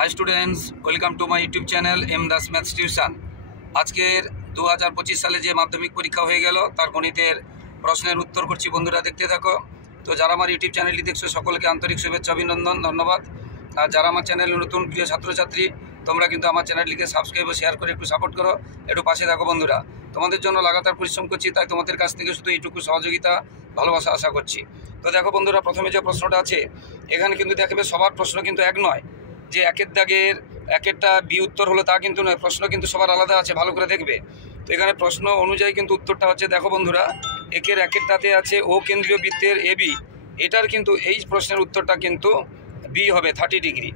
High students, welcome to my YouTube channel M Das maths tuition. আজকের 2025 সালে যে মাধ্যমিক পরীক্ষা হয়ে গেল তার গণিতের প্রশ্নের উত্তর করছি। বন্ধুরা দেখতে থাকো। তো যারা আমার ইউটিউব চ্যানেলটি দেখছো সকলকে আন্তরিক শুভেচ্ছা অভিনন্দন, ধন্যবাদ। আর যারা আমার চ্যানেলে নতুন প্রিয় ছাত্রছাত্রী, তোমরা কিন্তু আমার চ্যানেলটিকে সাবস্ক্রাইব ও শেয়ার করে একটু সাপোর্ট করো, একটু পাশে থাকো। বন্ধুরা তোমাদের জন্য লাগাতার পরিশ্রম করছি, তাই তোমাদের কাছ থেকে শুধু এইটুকু সহযোগিতা ভালোবাসা আশা করছি। তো দেখো বন্ধুরা, প্রথমে যে প্রশ্নটা আছে এখানে কিন্তু দেখবে সবার প্রশ্ন কিন্তু এক নয়, যে একের দাগের একেরটা বি উত্তর হলো তা কিন্তু নয়, প্রশ্ন কিন্তু সবার আলাদা আছে, ভালো করে দেখবে। তো এখানে প্রশ্ন অনুযায়ী কিন্তু উত্তরটা হচ্ছে, দেখো বন্ধুরা, একেরটাতে আছে ও কেন্দ্রীয় বৃত্তের এ বি, এটার কিন্তু এই প্রশ্নের উত্তরটা কিন্তু বি হবে 30 ডিগ্রি।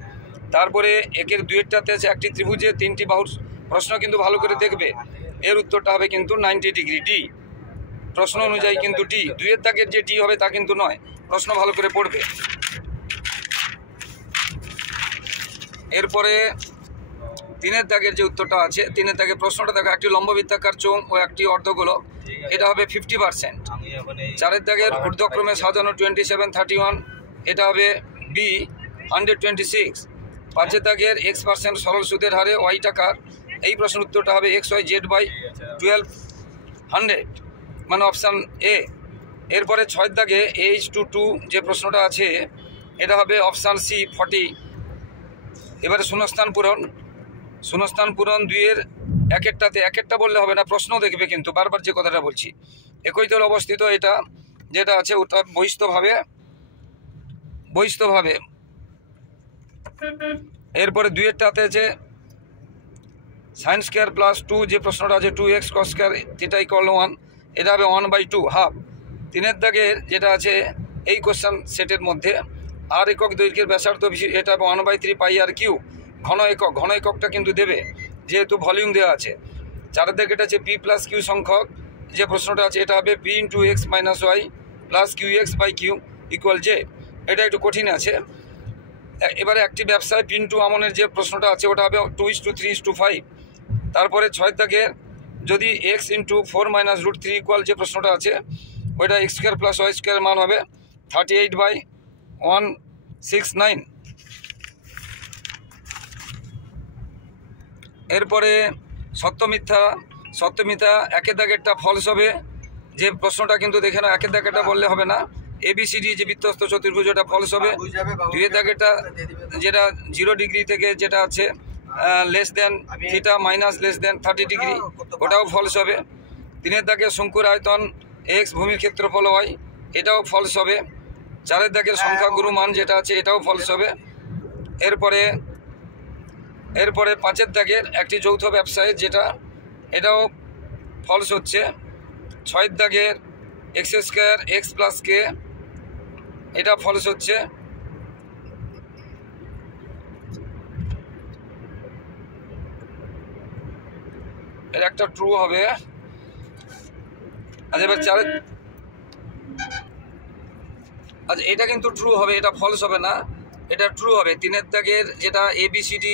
তারপরে একের দুইয়েরটাতে আছে একটি ত্রিভুজে তিনটি বাহুর, প্রশ্ন কিন্তু ভালো করে দেখবে, এর উত্তরটা হবে কিন্তু 90 ডিগ্রি ডি, প্রশ্ন অনুযায়ী কিন্তু ডি। দুইয়ের দাগের যে ডি হবে তা কিন্তু নয়, প্রশ্ন ভালো করে পড়বে। এরপরে তিনের দাগের যে উত্তরটা আছে, তিনের দাগের প্রশ্নটা দেখো, একটি লম্ববৃত্তাকার চোঙ ও একটি অর্ধগোলক, এটা হবে 50%। চারের দাগের ঊর্ধ্বক্রমে সাজানো 27, 31, এটা হবে বি 126। পাঁচের দাগের X% সরল সুদের হারে ওয়াই টাকার, এই প্রশ্নের উত্তরটা হবে XYZ/1200, মানে অপশান এ। এরপরে 6 দাগে H22 যে প্রশ্নটা আছে এটা হবে অপশান সি 40। এবারে শূন্যস্থান পূরণ দুইয়ের একেরটা বললে হবে না, প্রশ্ন দেখবে কিন্তু বারবার যে কথাটা বলছি। একই তলে অবস্থিত এটা যেটা আছে ওটা বহিস্থভাবে। এরপরে দুইয়েরটাতে আছে sin² + 2 যে প্রশ্নটা আছে 2x cos² যেটা = 1, এটা হবে 1/2 হাফ। তিনের দাগের যেটা আছে এই কোশ্চেন সেটের মধ্যে আর একক দৈর্ঘ্যের ব্যাসার্ধ বেশি, এটা হবে 1/3 πr3। ঘন এককটা কিন্তু দেবে যেহেতু ভলিউম দেওয়া আছে। চারের দাগে এটা আছে p+q সংখ্যক যে প্রশ্নটা আছে, এটা হবে p × x - y + qx/q = j, এটা একটু কঠিন আছে। এবারে একটি ব্যবসায় পিন্টু আমনের যে প্রশ্নটা আছে ওটা হবে 2:3:5। তারপরে 6 দাগে যদি x × 4 - √3 যে প্রশ্নটা আছে ওইটা x² + y² মান হবে 38/169। এরপরে সত্য মিথ্যা একের দাগেরটা ফলস হবে, যে প্রশ্নটা কিন্তু দেখে নাও, একের দাগেরটা বললে হবে না, ABCD যে বৃত্তস্থ চতুর্ভুজ ওটা ফলস হবে। দুইয়ের দাগেরটা যেটা 0 ডিগ্রি থেকে যেটা আছে θ - 30 ডিগ্রি, ওটাও ফলস হবে। তিনের দাগের শঙ্কুর আয়তন x, ভূমির ক্ষেত্রফল y, এটাও ফলস হবে। চারের দাগের সংখ্যাগুরু মান যেটা আছে এটাও ফলস হবে। এরপরে পাঁচের দাগের একটি যৌথ ব্যবসায় যেটা, এটাও ফলস হচ্ছে। 6 দাগের x² x + k, এটা ফলস হচ্ছে। এর একটা ট্রু হবে। আচ্ছা এবার আচ্ছা এটা কিন্তু ট্রু হবে, এটা ফলস হবে না, এটা ট্রু হবে। তিনের দাগের যেটা ABCD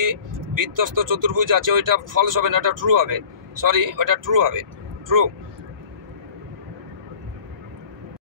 বৃত্তস্থ চতুর্ভুজ আছে ওইটা ফলস হবে না, ওটা ট্রু হবে, সরি ওটা ট্রু হবে, ট্রু।